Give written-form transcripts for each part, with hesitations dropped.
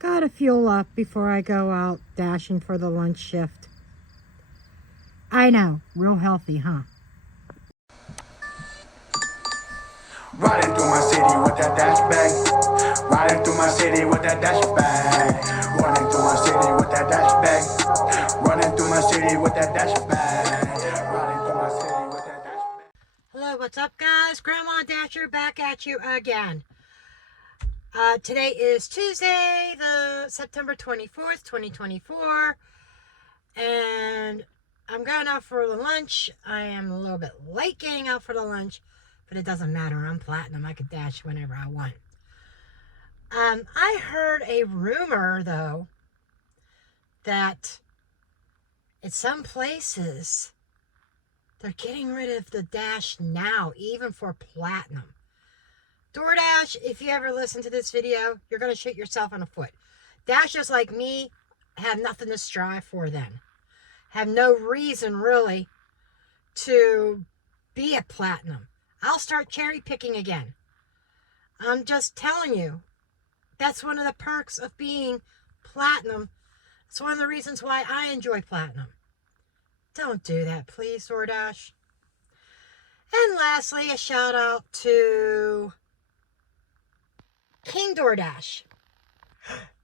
Gotta fuel up before I go out dashing for the lunch shift. I know, real healthy, huh? Riding through my city with that dash bag. Riding through my city with that dash bag. Running through my city with that dash bag. Running through my city with that dash bag. Riding through my city with that dash bag. Hello, what's up, guys? Grandma Dasher back at you again. Today is Tuesday, the September 24th, 2024. And I'm going out for the lunch. I am a little bit late getting out for the lunch, but it doesn't matter. I'm platinum. I can dash whenever I want. I heard a rumor, though, that in some places they're getting rid of the dash now, even for platinum. DoorDash, if you ever listen to this video, you're going to shoot yourself in the foot. Dashers like me have nothing to strive for then. Have no reason, really, to be a platinum. I'll start cherry picking again. I'm just telling you. That's one of the perks of being platinum. It's one of the reasons why I enjoy platinum. Don't do that, please, DoorDash. And lastly, a shout out to King DoorDash.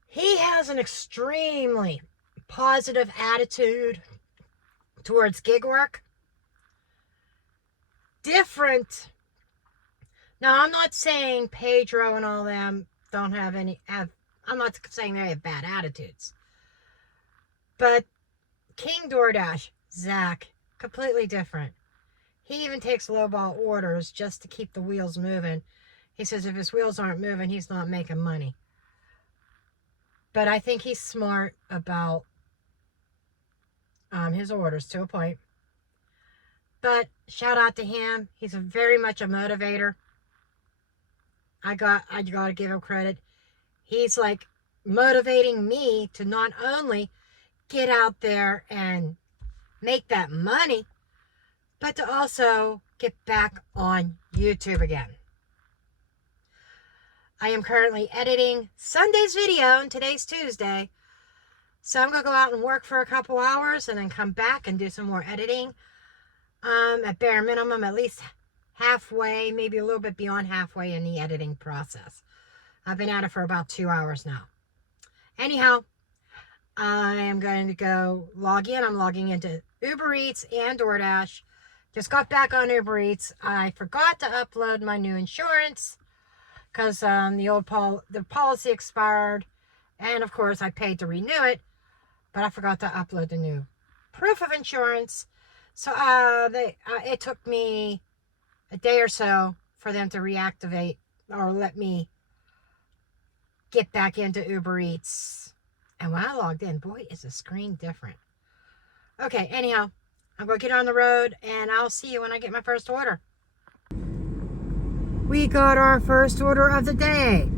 He has an extremely positive attitude towards gig work. Different. Now, I'm not saying Pedro and all them don't have I'm not saying they have bad attitudes. But King DoorDash, Zach, completely different. He even takes lowball orders just to keep the wheels moving. He says if his wheels aren't moving, he's not making money. But I think he's smart about his orders to a point. But shout out to him. He's very much a motivator. I gotta give him credit. He's like motivating me to not only get out there and make that money, but to also get back on YouTube again. I am currently editing Sunday's video, and today's Tuesday. So I'm going to go out and work for a couple hours and then come back and do some more editing. At bare minimum, at least halfway, maybe a little bit beyond halfway in the editing process. I've been at it for about 2 hours now. Anyhow, I am going to go log in. I'm logging into Uber Eats and DoorDash. Just got back on Uber Eats. I forgot to upload my new insurance because the policy expired, and of course I paid to renew it, but I forgot to upload the new proof of insurance. So it took me a day or so for them to reactivate or let me get back into Uber Eats. And when I logged in, boy, is the screen different. Okay, anyhow, I'm going to get on the road, and I'll see you when I get my first order. We got our first order of the day.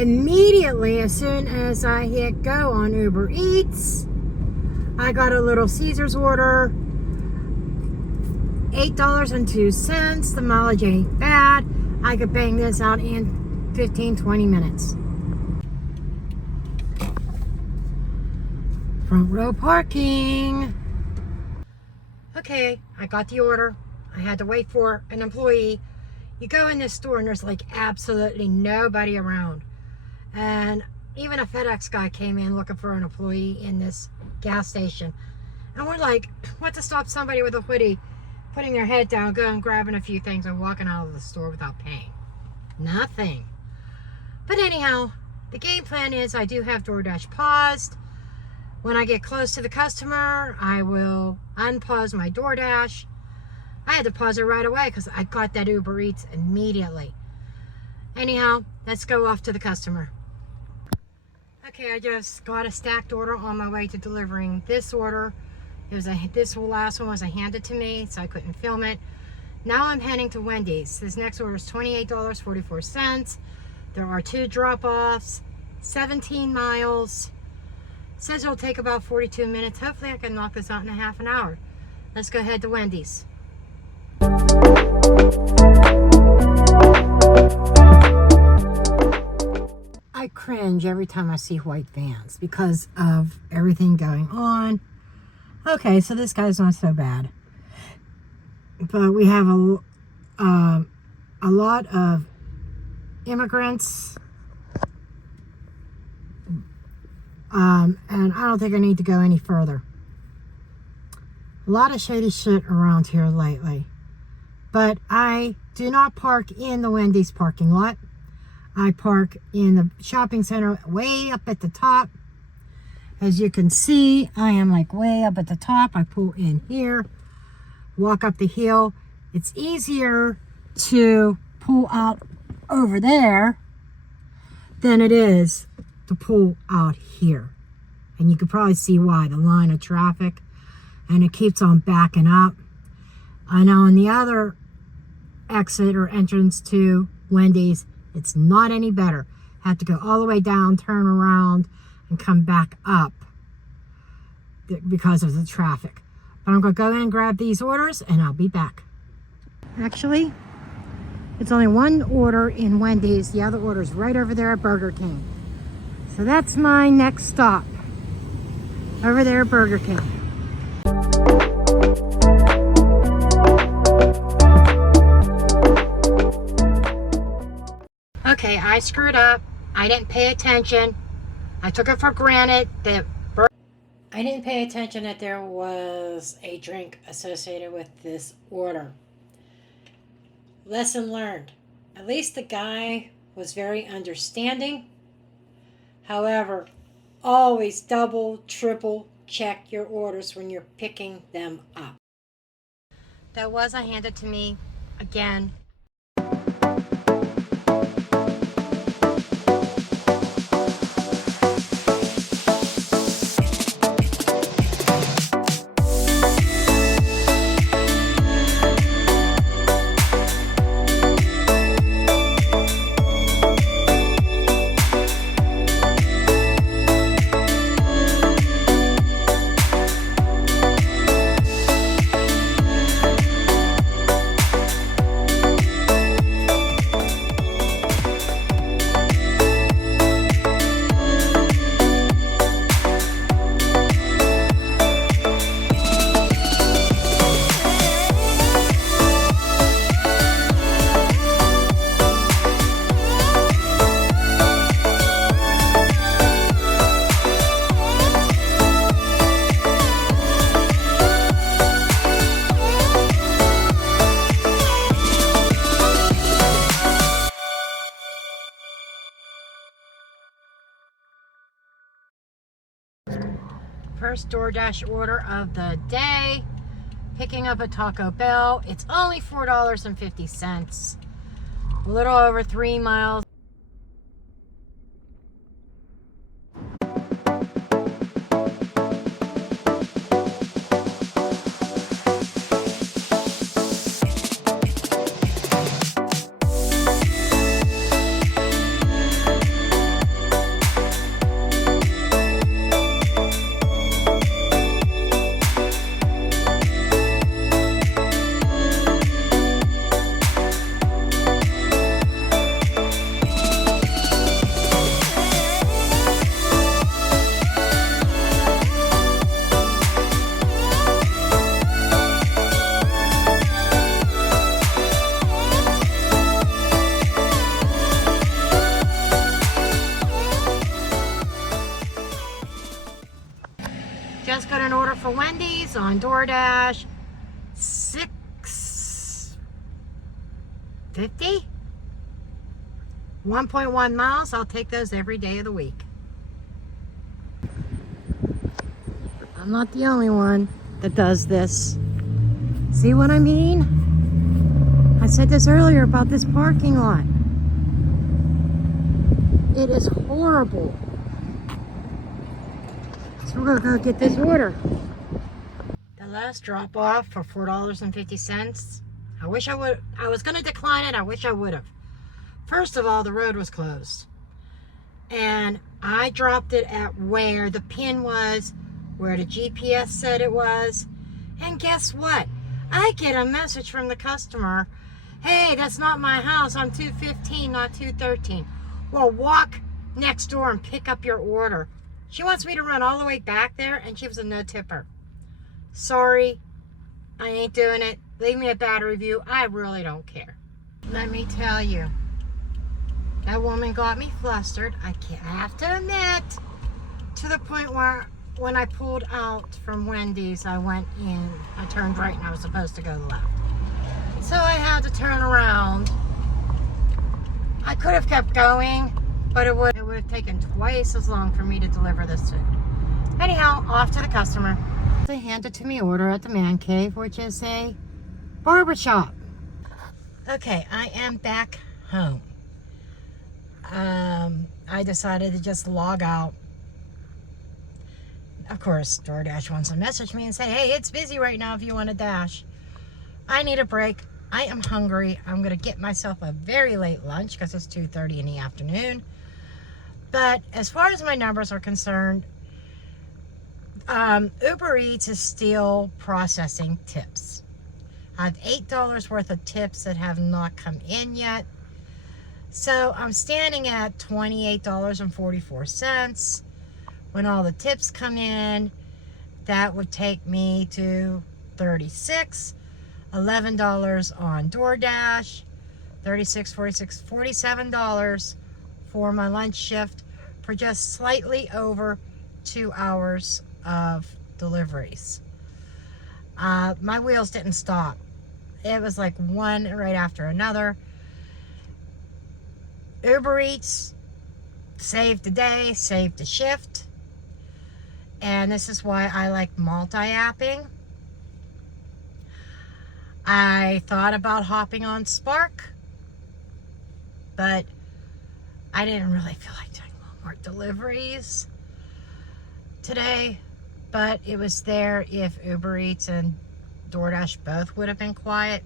Immediately, as soon as I hit go on Uber Eats, I got a little Caesar's order. $8.02. The mileage ain't bad. I could bang this out in 15-20 minutes. Front row parking. Okay, I got the order. I had to wait for an employee. You go in this store and there's like absolutely nobody around. And even a FedEx guy came in looking for an employee in this gas station. And we're like, what to stop somebody with a hoodie putting their head down, going grabbing a few things and walking out of the store without paying? Nothing. But anyhow, the game plan is I do have DoorDash paused. When I get close to the customer, I will unpause my DoorDash. I had to pause it right away because I got that Uber Eats immediately. Anyhow, let's go off to the customer. Okay, I just got a stacked order on my way to delivering this order. This last one was handed to me, so I couldn't film it. Now I'm heading to Wendy's. This next order is $28.44. There are 2 drop-offs, 17 miles. Says it'll take about 42 minutes. Hopefully I can knock this out in a half an hour. Let's go head to Wendy's. I I cringe every time I see white vans because of everything going on. Okay, so this guy's not so bad. But we have a lot of immigrants. And I don't think I need to go any further. A lot of shady shit around here lately. But I do not park in the Wendy's parking lot. I park in the shopping center way up at the top. As you can see, I am like way up at the top. I pull in here, walk up the hill. It's easier to pull out over there than it is to pull out here. And you can probably see why, the line of traffic, and it keeps on backing up. I know on the other exit or entrance to Wendy's, it's not any better. Have to go all the way down, turn around, and come back up because of the traffic. But I'm gonna go in and grab these orders and I'll be back. Actually, it's only one order in Wendy's. The other order's right over there at Burger King. So that's my next stop. Over there at Burger King. Okay, I screwed up. I didn't pay attention. I took it for granted that I didn't pay attention that there was a drink associated with this order. Lesson learned. At least the guy was very understanding. However, always double, triple check your orders when you're picking them up. That was handed to me again. First DoorDash order of the day. Picking up a Taco Bell. It's only $4.50. A little over 3 miles. Just got an order for Wendy's on DoorDash. $6.50. 1.1 miles. I'll take those every day of the week. I'm not the only one that does this. See what I mean? I said this earlier about this parking lot. It is horrible. So we're gonna go get this order. The last drop off for $4.50. I wish I was gonna decline it. I wish I would have. First of all, the road was closed. And I dropped it at where the pin was, where the GPS said it was. And guess what? I get a message from the customer. Hey, that's not my house. I'm 215, not 213. Well, walk next door and pick up your order. She wants me to run all the way back there, and she was a no tipper. Sorry, I ain't doing it. Leave me a bad review. I really don't care. Let me tell you, that woman got me flustered. I have to admit, to the point where when I pulled out from Wendy's, I went in, I turned right and I was supposed to go left. So I had to turn around. I could have kept going, but it would have taken twice as long for me to deliver this food. Anyhow, off to the customer. They handed to me order at the Man Cave, which is a barbershop. Okay, I am back home. I decided to just log out. Of course, DoorDash wants to message me and say, hey, it's busy right now if you want to dash. I need a break. I am hungry. I'm going to get myself a very late lunch because it's 2:30 in the afternoon. But as far as my numbers are concerned, Uber Eats is still processing tips. I have $8 worth of tips that have not come in yet. So I'm standing at $28.44. When all the tips come in, that would take me to $36, $11 on DoorDash, $36, $46, $47 for my lunch shift for just slightly over 2 hours of deliveries. My wheels didn't stop. It was like one right after another. Uber Eats saved the day, saved the shift. And this is why I like multi-apping. I thought about hopping on Spark, but I didn't really feel like doing Walmart deliveries today. But it was there if Uber Eats and DoorDash both would have been quiet.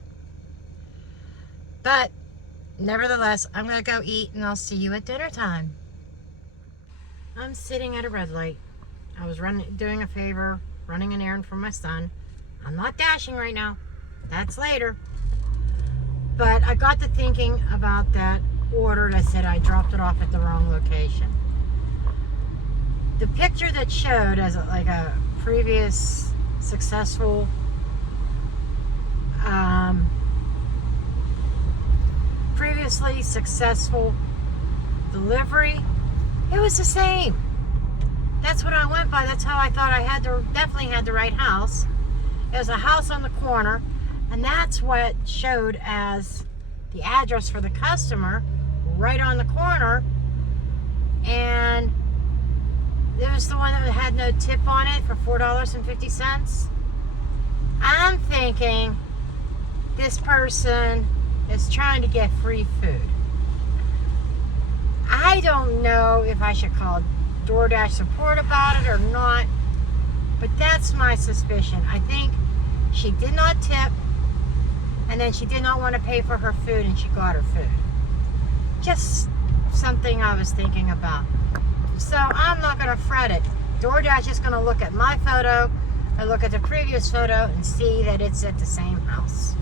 But nevertheless, I'm going to go eat and I'll see you at dinner time. I'm sitting at a red light. I was doing a favor, running an errand for my son. I'm not dashing right now. That's later. But I got to thinking about that order that said I dropped it off at the wrong location. The picture that showed as like a previous successful previously successful delivery, it was the same. That's what I went by. That's how I thought I definitely had the right house. It was a house on the corner, and that's what showed as the address for the customer, right on the corner. And it was the one that had no tip on it for $4.50. I'm thinking this person is trying to get free food. I don't know if I should call DoorDash support about it or not, but that's my suspicion. I think she did not tip, and then she did not want to pay for her food, and she got her food. Just something I was thinking about. So I'm not going to fret it. DoorDash is going to look at my photo and look at the previous photo and see that it's at the same house.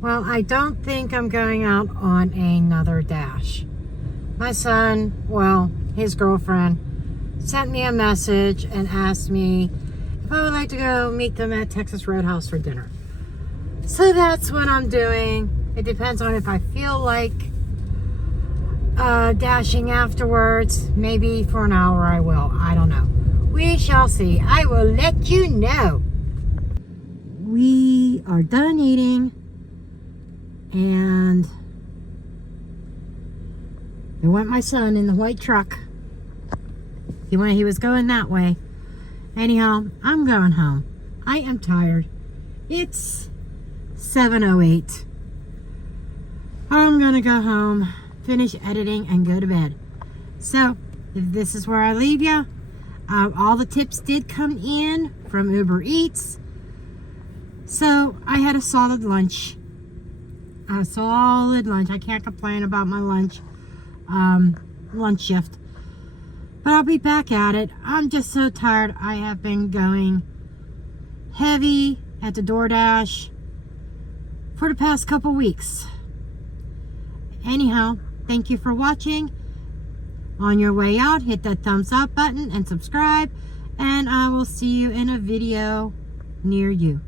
Well, I don't think I'm going out on another dash. My son, well, his girlfriend, sent me a message and asked me if I would like to go meet them at Texas Roadhouse for dinner. So that's what I'm doing. It depends on if I feel like dashing afterwards. Maybe for an hour I will. I don't know. We shall see. I will let you know. We are done eating. And there went my son in the white truck. He was going that way. Anyhow, I'm going home. I am tired. It's 7:08. I'm gonna go home, finish editing, and go to bed. So, this is where I leave you. All the tips did come in from Uber Eats. So, I had a solid lunch. I can't complain about my lunch shift. But I'll be back at it. I'm just so tired. I have been going heavy at the DoorDash for the past couple weeks. Anyhow, Thank you for watching. On your way out, hit that thumbs up button and subscribe. And I will see you in a video near you.